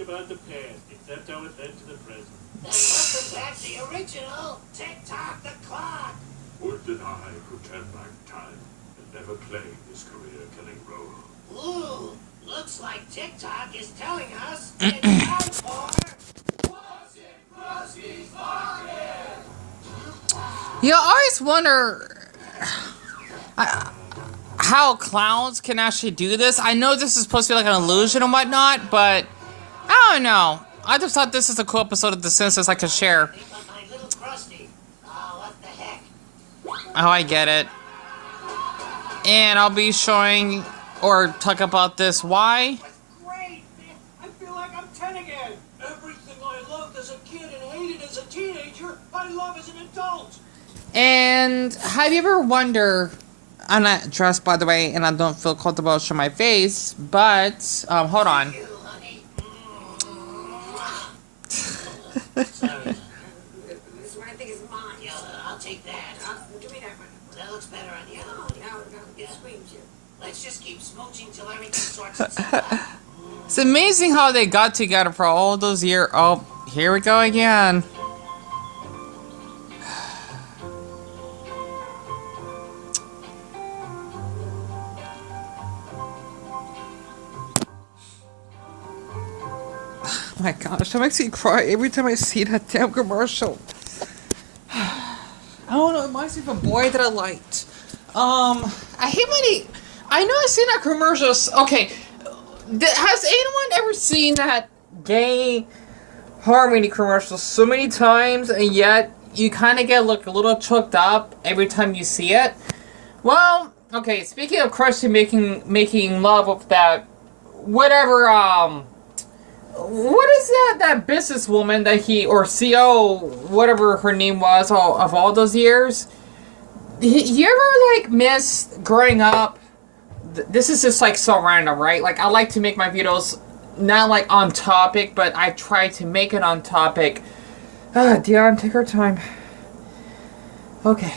talked about the past, except how it led to the present. Then wasn't that the original Tick-Tock the Clock? Would that I could turn back time and never play this career-killing role. Ooh, looks like Tick-Tock is telling us it's time for... What's in Krusty's pocket? You always wonder how clowns can actually do this. I know this is supposed to be like an illusion and whatnot, but I don't know. I just thought this is a cool episode of The Simpsons I could share. My little Krusty. Oh, what the heck? Oh, I get it. And I'll be showing or talk about this. Why? Great! I feel like I'm 10 again. Everything I loved as a kid and hated as a teenager, I love as an adult. And have you ever wondered, I'm not dressed by the way, and I don't feel comfortable showing my face, but, hold on. You, honey. Sorry. This one I think is mine. Yeah, I'll take that. Give me that one. That looks better on you. No, it screams you. Let's just keep smooching till everything sorts itself out. It's amazing how they got together for all those years. Oh, here we go again. Oh my gosh, that makes me cry every time I see that damn commercial. I don't know, it reminds me of a boy that I liked. I hate when I know I've seen that commercials. Okay, has anyone ever seen that gay harmony commercial so many times, and yet you kind of get like a little choked up every time you see it? Well, okay, speaking of Krusty making love with that, whatever, what is that businesswoman that he, or CO, whatever her name was, of all those years? You ever, like, miss growing up? This is just, like, so random, right? Like, I like to make my videos not, like, on topic, but I try to make it on topic. Dion, take her time. Okay.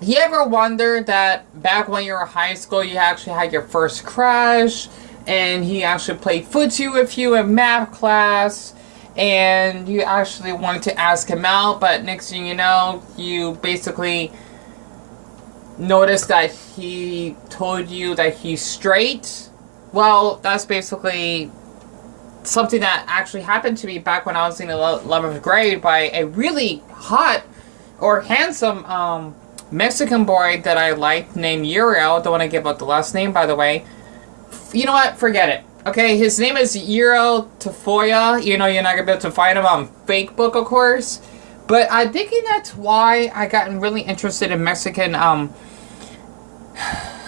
You ever wonder that back when you were in high school, you actually had your first crush, and he actually played footsie with you in math class, and you actually wanted to ask him out, but next thing you know, you basically noticed that he told you that he's straight? Well, that's basically something that actually happened to me back when I was in the 11th grade by a really hot or handsome Mexican boy that I liked named Uriel. Don't want to give out the last name, by the way. You know what? Forget it. Okay, his name is Uriel Tafoya. You know, you're not going to be able to find him on Facebook, of course. But I'm thinking that's why I gotten really interested in Mexican, I'm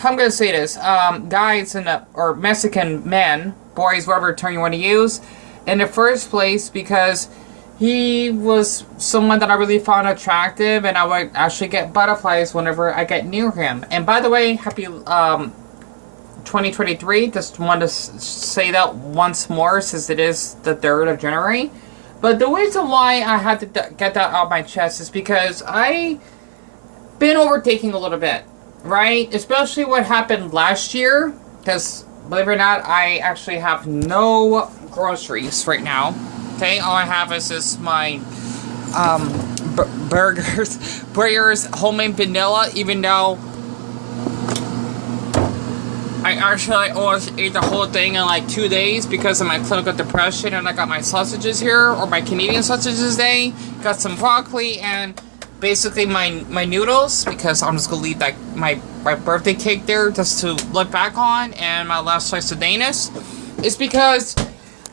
going to say this, guys or Mexican men, boys, whatever term you want to use, in the first place, because he was someone that I really found attractive, and I would actually get butterflies whenever I get near him. And by the way, happy 2023. Just want to say that once more, since it is the 3rd of January. But the reason why I had to get that out of my chest is because I been overtaking a little bit, right? Especially what happened last year, because believe it or not, I actually have no groceries right now. Okay, all I have is just my burgers, homemade vanilla, even though I actually almost ate the whole thing in like 2 days because of my clinical depression, and I got my sausages here, or my Canadian sausages today, got some broccoli, and basically my noodles, because I'm just going to leave like my birthday cake there just to look back on, and my last slice of Danish, is because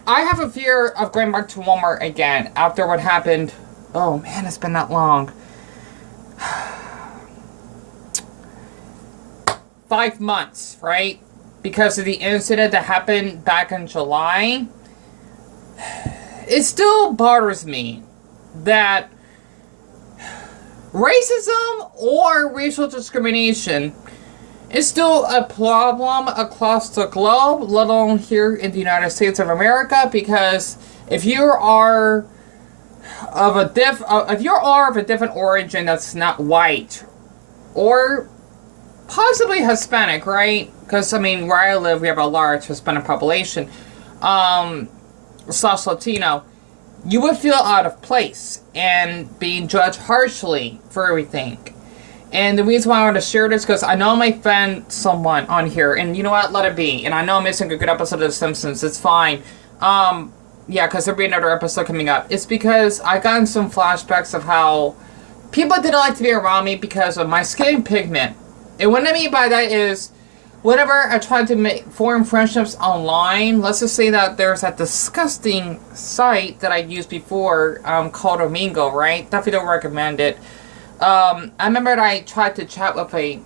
I have a fear of going back to Walmart again after what happened. Oh man, it's been that long. 5 months, right? Because of the incident that happened back in July. It still bothers me that racism or racial discrimination is still a problem across the globe, let alone here in the United States of America, because if you are of a different origin that's not white or possibly Hispanic, right? Because, I mean, where I live, we have a large Hispanic population. slash Latino, you would feel out of place and being judged harshly for everything. And the reason why I want to share this, because I know I might offend someone on here, and you know what, let it be. And I know I'm missing a good episode of The Simpsons, it's fine. Yeah, because there'll be another episode coming up. It's because I got in some flashbacks of how people didn't like to be around me because of my skin pigment. And what I mean by that is, whenever I tried to form friendships online, let's just say that there's that disgusting site that I used before called Omingo, right? Definitely don't recommend it. I remember that I tried to chat with a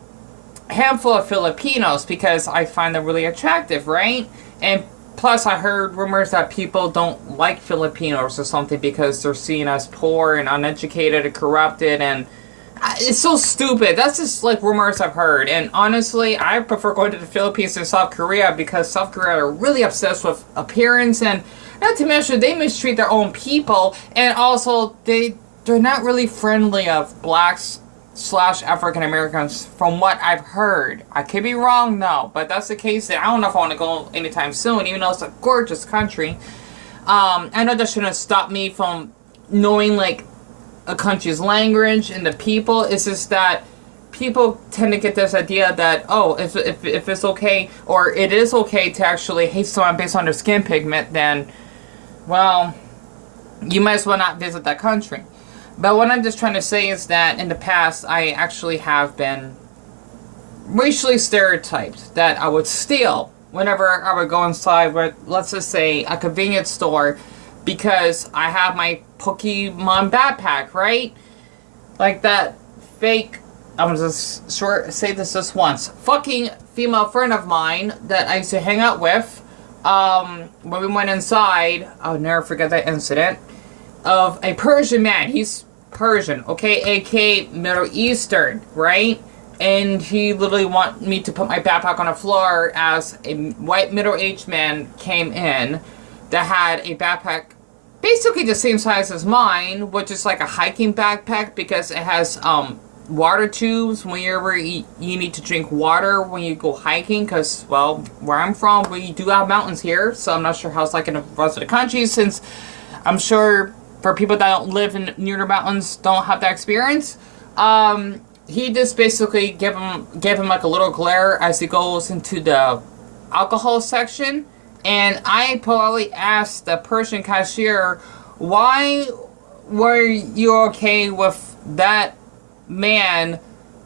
handful of Filipinos because I find them really attractive, right? And plus, I heard rumors that people don't like Filipinos or something because they're seen as poor and uneducated and corrupted, and it's so stupid. That's just like rumors I've heard. And honestly, I prefer going to the Philippines and South Korea because South Korea are really obsessed with appearance, and not to mention they mistreat their own people, and also they're not really friendly of blacks slash African Americans from what I've heard. I could be wrong, no, but that's the case. I don't know if I want to go anytime soon, even though it's a gorgeous country. I know that shouldn't stop me from knowing like a country's language and the people. It's just that people tend to get this idea that, oh, if it's okay, or it is okay to actually hate someone based on their skin pigment, then, well, you might as well not visit that country. But what I'm just trying to say is that in the past, I actually have been racially stereotyped that I would steal whenever I would go inside, with, let's just say, a convenience store, because I have my Pokemon backpack, right? Like that fake, I'm gonna just say this just once, fucking female friend of mine that I used to hang out with, when we went inside, I'll never forget that incident, of a Persian man. He's Persian, okay, aka Middle Eastern, right? And he literally wanted me to put my backpack on the floor as a white middle-aged man came in that had a backpack basically the same size as mine, which is like a hiking backpack because it has water tubes whenever you need to drink water when you go hiking, because, well, where I'm from, we do have mountains here, so I'm not sure how it's like in the rest of the country, since I'm sure for people that don't live near the mountains don't have that experience. He just basically gave him like a little glare as he goes into the alcohol section. And I politely asked the Persian cashier, why were you okay with that man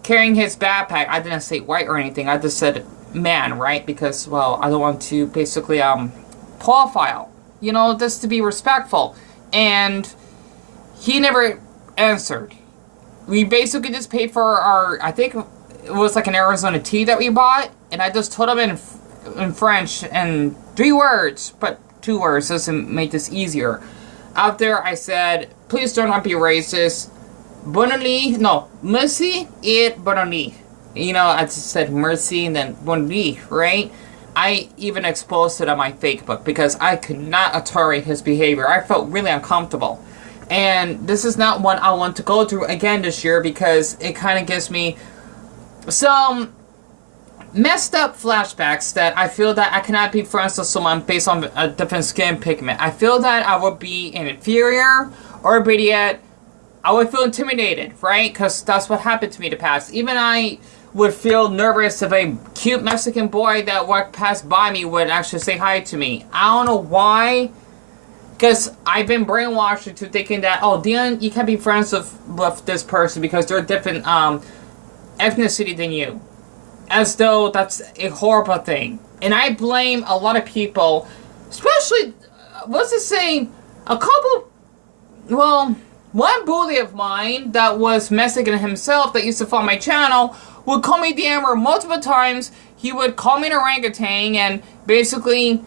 carrying his backpack? I didn't say white or anything. I just said man, right? Because, well, I don't want to basically profile, you know, just to be respectful. And he never answered. We basically just paid for our, I think it was like an Arizona tea that we bought, and I just told him in French and 3 words, but 2 words doesn't make this easier. Out there, I said, please do not be racist. Merci et bonne nuit. You know, I just said mercy and then bonne nuit, right? I even exposed it on my Facebook because I could not tolerate his behavior. I felt really uncomfortable. And this is not one I want to go through again this year because it kind of gives me some messed up flashbacks that I feel that I cannot be friends with someone based on a different skin pigment. I feel that I would be an inferior, or better yet, I would feel intimidated, right? Because that's what happened to me in the past. Even I would feel nervous if a cute Mexican boy that walked past by me would actually say hi to me. I don't know why. Because I've been brainwashed into thinking that, oh, Dion, you can't be friends with this person because they're a different ethnicity than you. As though that's a horrible thing. And I blame a lot of people, especially, what's it saying, one bully of mine that was Mexican himself that used to follow my channel would call me the N-word multiple times. He would call me an orangutan and basically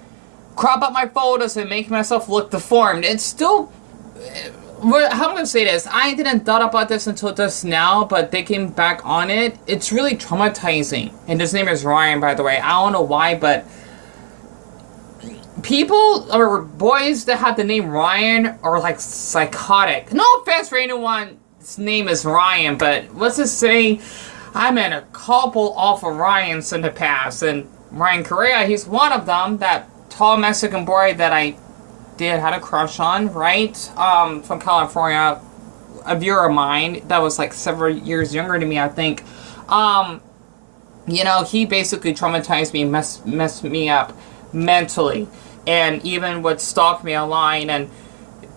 crop up my photos and make myself look deformed. It's still, how am I going to say this? I didn't thought about this until just now, but thinking back on it, it's really traumatizing. And his name is Ryan, by the way. I don't know why, but people or boys that have the name Ryan are like psychotic. No offense for anyone's name is Ryan, but let's just say I met a couple awful Ryans in the past, and Ryan Correa, he's one of them. That tall Mexican boy that I did had a crush on, right? From California, a viewer of mine that was like several years younger than me, I think. You know, he basically traumatized me, messed me up mentally, and even would stalk me online and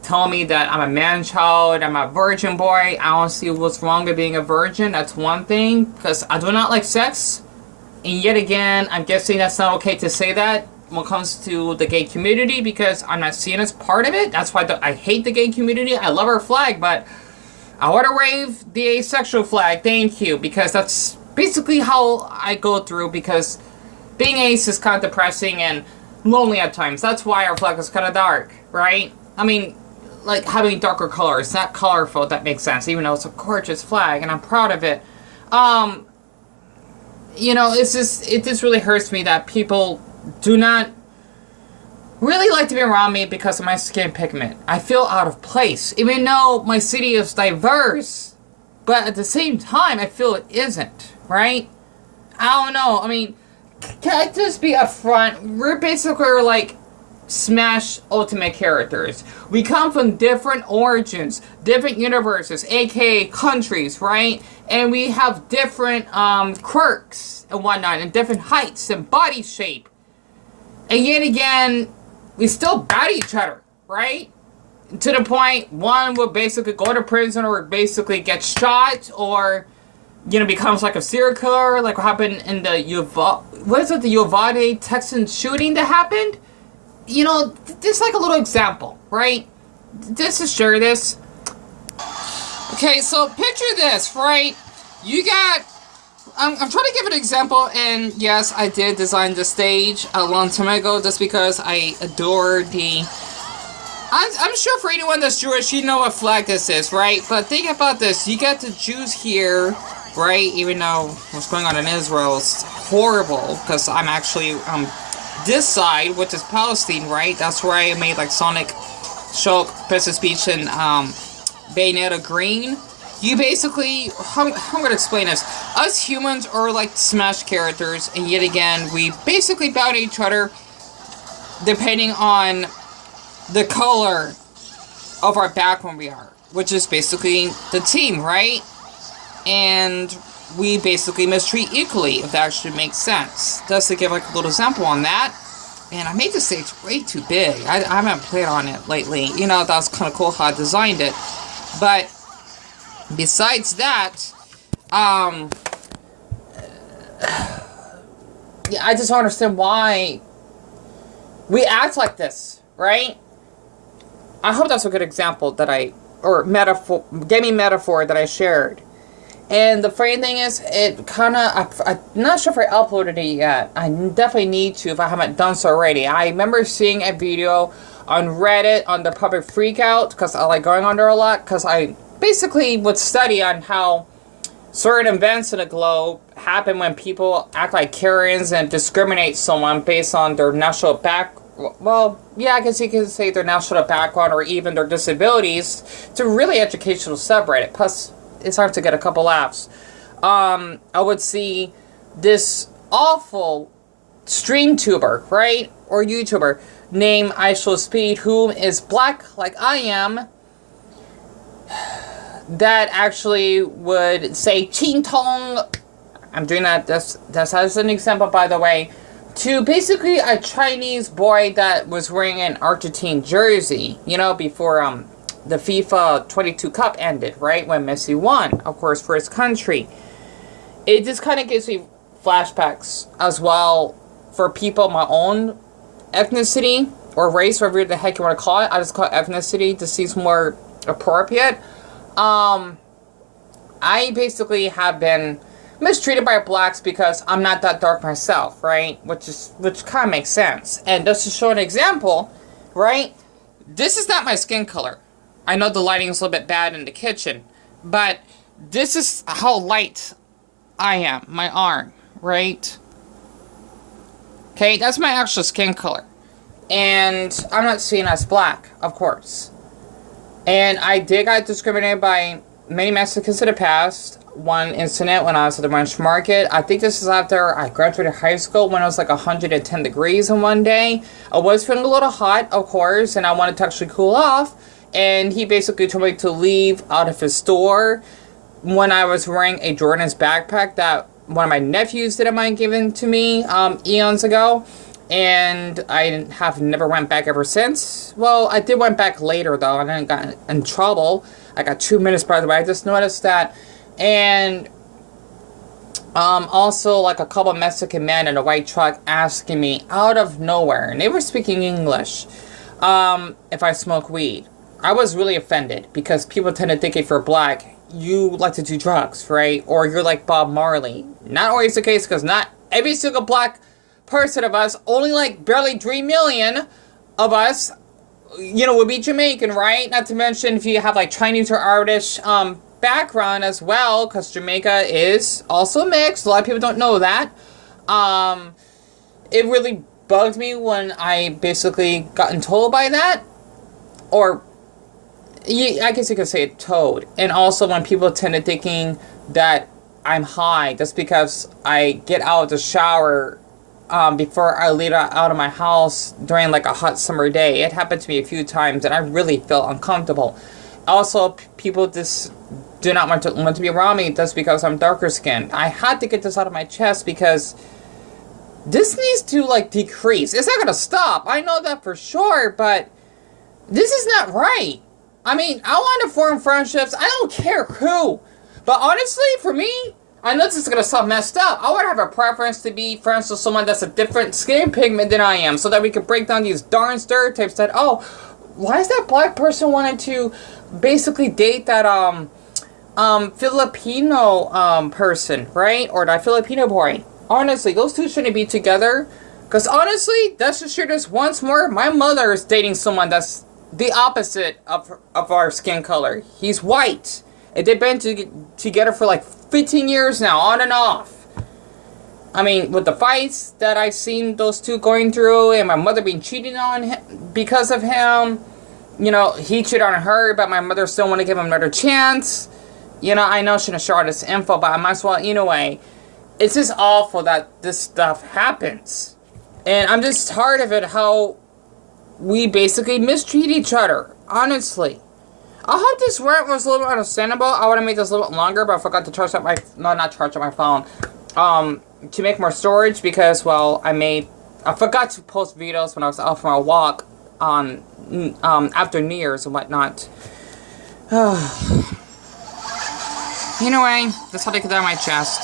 tell me that I'm a man-child, I'm a virgin boy. I don't see what's wrong with being a virgin. That's one thing, because I do not like sex. And yet again, I'm guessing that's not okay to say that when it comes to the gay community, because I'm not seen as part of it. That's why I hate the gay community. I love our flag, but I want to wave the asexual flag. Thank you, because that's basically how I go through, because being ace is kind of depressing and lonely at times. That's why our flag is kind of dark, right? I mean, like having darker colors, not colorful, if that makes sense, even though it's a gorgeous flag and I'm proud of it. You know, it just really hurts me that people do not really like to be around me because of my skin pigment. I feel out of place, even though my city is diverse, but at the same time, I feel it isn't, right? I don't know. I mean, can I just be upfront? We're basically like Smash Ultimate characters. We come from different origins, different universes, aka countries, right? And we have different quirks and whatnot, and different heights and body shape. And yet again, we still battle each other, right? To the point, one will basically go to prison or basically get shot, or, you know, becomes like a serial killer, like what happened in the the Uvalde, Texas shooting that happened? You know, just like a little example, right? Just to share this. Okay, so picture this, right? You got, I'm trying to give an example, and yes, I did design the stage a long time ago just because I adore the, I'm sure for anyone that's Jewish, you know what flag this is, right? But think about this, you got the Jews here, right? Even though what's going on in Israel is horrible, because I'm actually, this side, which is Palestine, right? That's where I made like Sonic, Shulk, Princess Peach, and Bayonetta green. You basically, how I'm gonna explain this? Us humans are like Smash characters, and yet again, we basically battle each other depending on the color of our background we are, which is basically the team, right? And we basically mistreat equally, if that actually makes sense. Just to give like a little example on that. And I made the stage way too big. I haven't played on it lately. You know, that was kind of cool how I designed it. But besides that, yeah, I just don't understand why we act like this, right? I hope that's a good example that gaming metaphor that I shared. And the funny thing is, it kind of, I'm not sure if I uploaded it yet. I definitely need to if I haven't done so already. I remember seeing a video on Reddit on the public freakout, because I like going on there a lot, because I basically would study on how certain events in the globe happen when people act like Karens and discriminate someone based on their national well, yeah, I guess you can say their national background or even their disabilities. It's a really educational subreddit. Plus, it's hard to get a couple laughs. I would see this awful stream tuber, right? Or YouTuber named IShowSpeed, who is black like I am, that actually would say Ching Tong. I'm doing that, that's as an example, by the way, to basically a Chinese boy that was wearing an Argentine jersey, you know, before the FIFA 22 Cup ended, right? When Messi won, of course, for his country. It just kind of gives me flashbacks as well for people of my own ethnicity or race, whatever the heck you want to call it. I just call it ethnicity to seem more appropriate. I basically have been mistreated by blacks because I'm not that dark myself, right? Which kind of makes sense. And just to show an example, right? This is not my skin color. I know the lighting is a little bit bad in the kitchen, but this is how light I am, my arm, right? Okay, that's my actual skin color. And I'm not seen as black, of course. And I did get discriminated by many Mexicans in the past, one incident when I was at the ranch market. I think this is after I graduated high school when it was like 110 degrees in one day. I was feeling a little hot, of course, and I wanted to actually cool off. And he basically told me to leave out of his store when I was wearing a Jordan's backpack that one of my nephews didn't mind giving to me eons ago. And I have never went back ever since. Well, I did went back later, though, and then got in trouble. I got 2 minutes, by the way. I just noticed that. And also, like, a couple of Mexican men in a white truck asking me out of nowhere, and they were speaking English, if I smoke weed. I was really offended because people tend to think if you're black, you like to do drugs, right? Or you're like Bob Marley. Not always the case, because not every single black person of us, only like barely 3 million of us, you know, would be Jamaican, right? Not to mention if you have like Chinese or Irish background as well, because Jamaica is also mixed. A lot of people don't know that. It really bugged me when I basically gotten told by that, or I guess you could say told. And also when people tend to thinking that I'm high just because I get out of the shower before I leave out of my house during like a hot summer day. It happened to me a few times and I really felt uncomfortable. Also, people just do not want to be around me just because I'm darker skinned. I had to get this out of my chest because this needs to like decrease. It's not going to stop. I know that for sure, but this is not right. I mean, I want to form friendships. I don't care who. But honestly, for me, I know this is going to sound messed up. I would have a preference to be friends with someone that's a different skin pigment than I am, so that we can break down these darn stereotypes that, oh, why is that black person wanting to basically date that Filipino person, right? Or that Filipino boy. Honestly, those two shouldn't be together. Because honestly, that's just sure this once more. My mother is dating someone that's the opposite of our skin color. He's white. And they've been together for like 15 years now, on and off. I mean, with the fights that I've seen those two going through, and my mother being cheated on him because of him. You know, he cheated on her, but my mother still want to give him another chance. You know, I know I shouldn't share all this info, but I might as well anyway. It's just awful that this stuff happens. And I'm just tired of it, how we basically mistreat each other. Honestly. I hope this rant was a little understandable. I would have made this a little bit longer, but I forgot to charge up my... No, not charge up my phone. To make more storage because, well, I forgot to post videos when I was out for my walk on... after New Year's and whatnot. Anyway, that's how they get that on my chest.